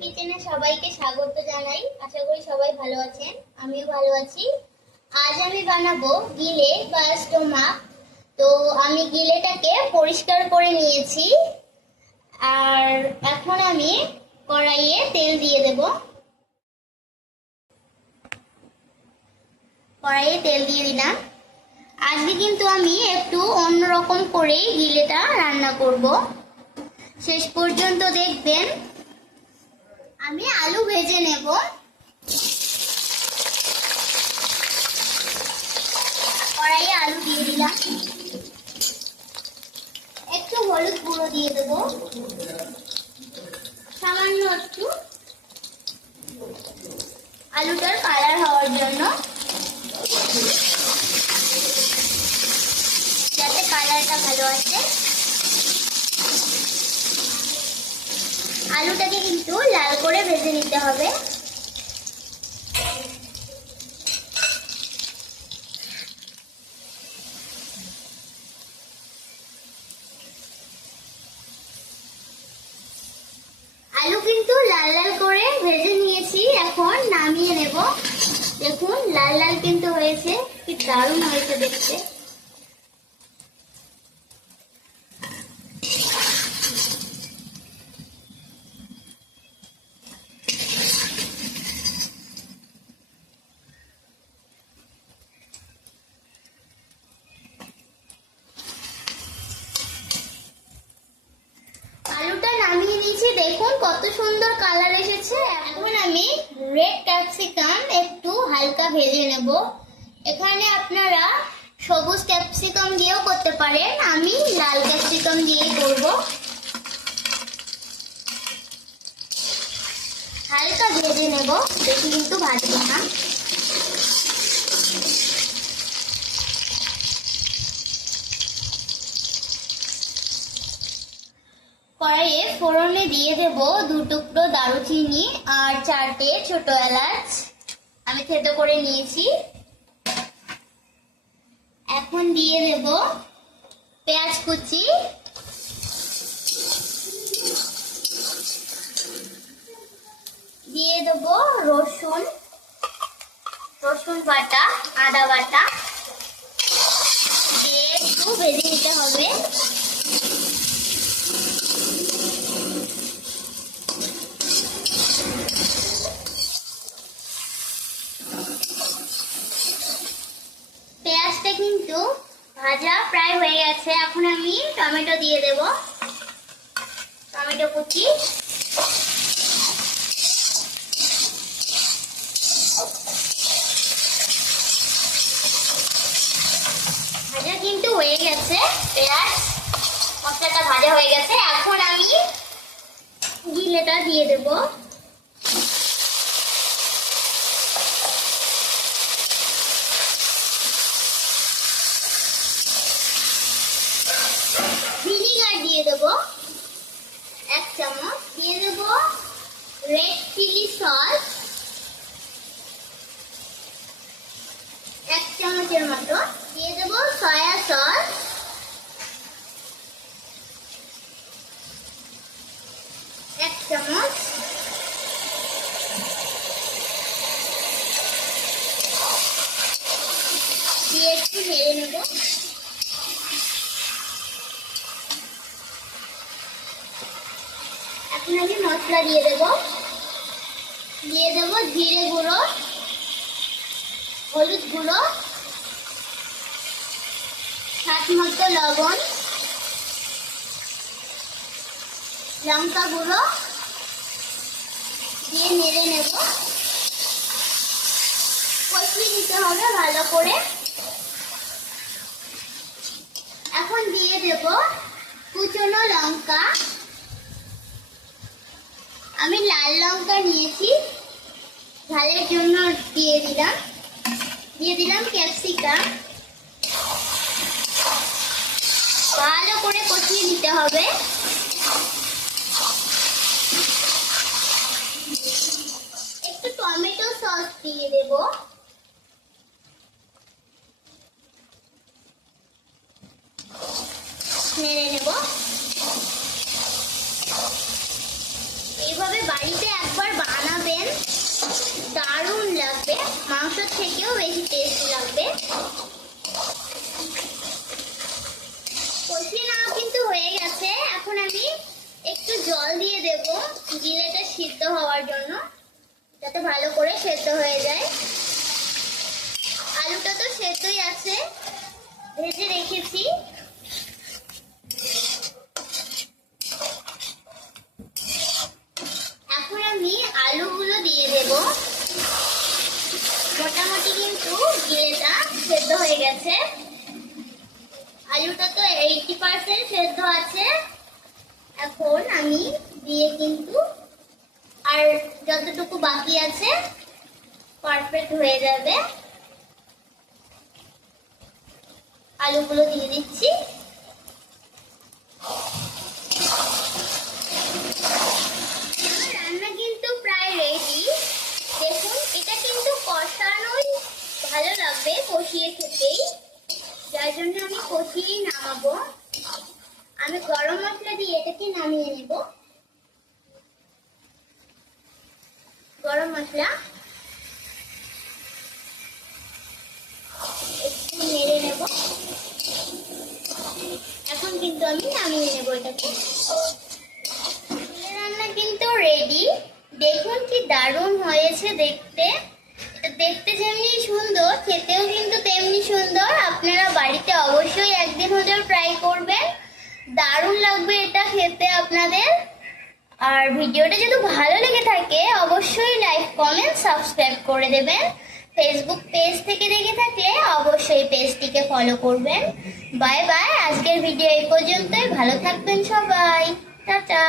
কিচেনে সবাইকে স্বাগত জানাই। আশা করি সবাই ভালো আছেন, আমিও ভালো আছি। আজ আমি বানাবো গিলে বা স্টোমাক। তো আমি গিলেটাকে পরিষ্কার করে নিয়েছি। আর এখন আমি কড়াইয়ে তেল দিয়ে দেব। কড়াইয়ে তেল দিয়ে দিলাম। আজকে কিন্তু আমি একটু অন্যরকম করেই গিলেটা রান্না করব। শেষ পর্যন্ত দেখবেন আমি আলু ভেজে নেব। কড়াইয়ে আলু দিয়ে দিলাম। একটু হলুদ গুঁড়ো দিয়ে দেবো। সামান্য একটু আলুটার কালার হওয়ার জন্য। যাতে কালারটা ভালো আসে। আলুটাকে কিন্তু লাল করে ভেজে নিতে হবে। আলু কিন্তু লাল লাল করে ভেজে নিয়েছি, এখন নামিয়ে নেব। দেখুন, লাল লাল কিন্তু হয়েছে, কি দারুণ হয়েছে দেখতে আলুটা নামিয়ে নিয়েছি দেখুন, কত সুন্দর কালার এসেছে। এখন আমি রেড ক্যাপসিকাম একটু হালকা ভেজে নেব। এখানে আপনারা সবুজ ক্যাপসিকাম দিয়েও করতে পারেন। আমি লাল ক্যাপসিকাম দিয়েই করব। হালকা ভেজে নেব। বেশি কিন্তু ভাজবো না। কড়াইয়ে ফোড়নে দিয়ে দেব দু টুকরো দারুচিনি আর চারটে ছোট এলাচ। আমি থেতো করে নিয়েছি। এখন দিয়ে দেব পেঁয়াজ কুচি। দিয়ে দেব রসুন। রসুন বাটা, আদা বাটা। দিয়ে একটু ভেজে নিতে হবে। কিন্তু ভাজা প্রায় হয়ে গেছে। এখন আমি টমেটো দিয়ে দেব। টমেটো কুচি। ভাজা কিন্তু হয়ে গেছে, পেঁয়াজ, মশলাটা ভাজা হয়ে গেছে। এখন আমি গিলেটা দিয়ে দেবো ভিনিগার দিয়ে দেবো এক চামচ দিয়ে দেবো রেড চিলি সস। এক চামচের মতো। দিয়ে দেবো সয়া সস। এক চামচ। দিয়ে একটু নেড়ে নেব। এখন আমি মশলা দিয়ে দেব। দিয়ে দেব জিরে গুঁড়ো, হলুদ গুঁড়ো সাত মতো লবণ, লঙ্কা গুঁড়ো দিয়ে নেড়ে নেব। কষিয়ে নিতে হবে ভালো করে। এখন দিয়ে দেব কুচনো লঙ্কা। আমি লাল লঙ্কা নিয়েছি। ঝালের জন্য দিয়ে দিলাম। দিয়ে দিলাম ক্যাপসিকাম। ভালো করে কষিয়ে নিতে হবে। একটু টমেটো সস দিয়ে দেব। নেড়ে নেব এইভাবে বাড়িতে একবার মাংসর থেকেও বেশি টেস্টি লাগবে। কষিয়ে নেওয়া কিন্তু হয়ে গেছে। এখন আমি একটু জল দিয়ে দেব। জিরেটা সিদ্ধ হওয়ার জন্য, যাতে ভালো করে সেদ্ধ হয়ে যায়। আলুটা তো সেদ্ধই আছে, ভেজে রেখেছি এখন আমি আলুগুলো দিয়ে দেব মোটামুটি কিন্তু গিলেটা সেদ্ধ হয়ে গেছে। আলুটা তো এইটি পার্সেন্ট সেদ্ধ আছে। এখন আমি দিয়ে কিন্তু আর যতটুকু বাকি আছে পারফেক্ট হয়ে যাবে। আলুগুলো দিয়ে দিচ্ছি আমার রান্না কিন্তু প্রায় রেডি দেখুন এটা কিন্তু কষানোই ভালো লাগবে কষিয়ে খেতেই। যার জন্য আমি কষিয়েই নামাবো। আমি গরম মশলা দিয়ে এটাকে নামিয়ে নেব। গরম মশলা একটু নেড়ে নেব। এখন কিন্তু আমি নামিয়ে নেব এটাকে। রান্না কিন্তু রেডি দেখুন কি দারুণ হয়েছে দেখতে। দেখতে যেমনি সুন্দর, খেতেও কিন্তু তেমনি সুন্দর। আপনারা বাড়িতে অবশ্যই একদিন হলেও ট্রাই করবেন। দারুণ লাগবে এটা খেতে আপনাদের। আর ভিডিওটা যদি ভালো লেগে থাকে, অবশ্যই লাইক কমেন্ট সাবস্ক্রাইব করে দেবেন। ফেসবুক পেজ থেকে দেখে থাকলে অবশ্যই পেজটিকে ফলো করবেন। বাই বাই আজকের ভিডিও এই পর্যন্তই। ভালো থাকবেন সবাই। টাটা।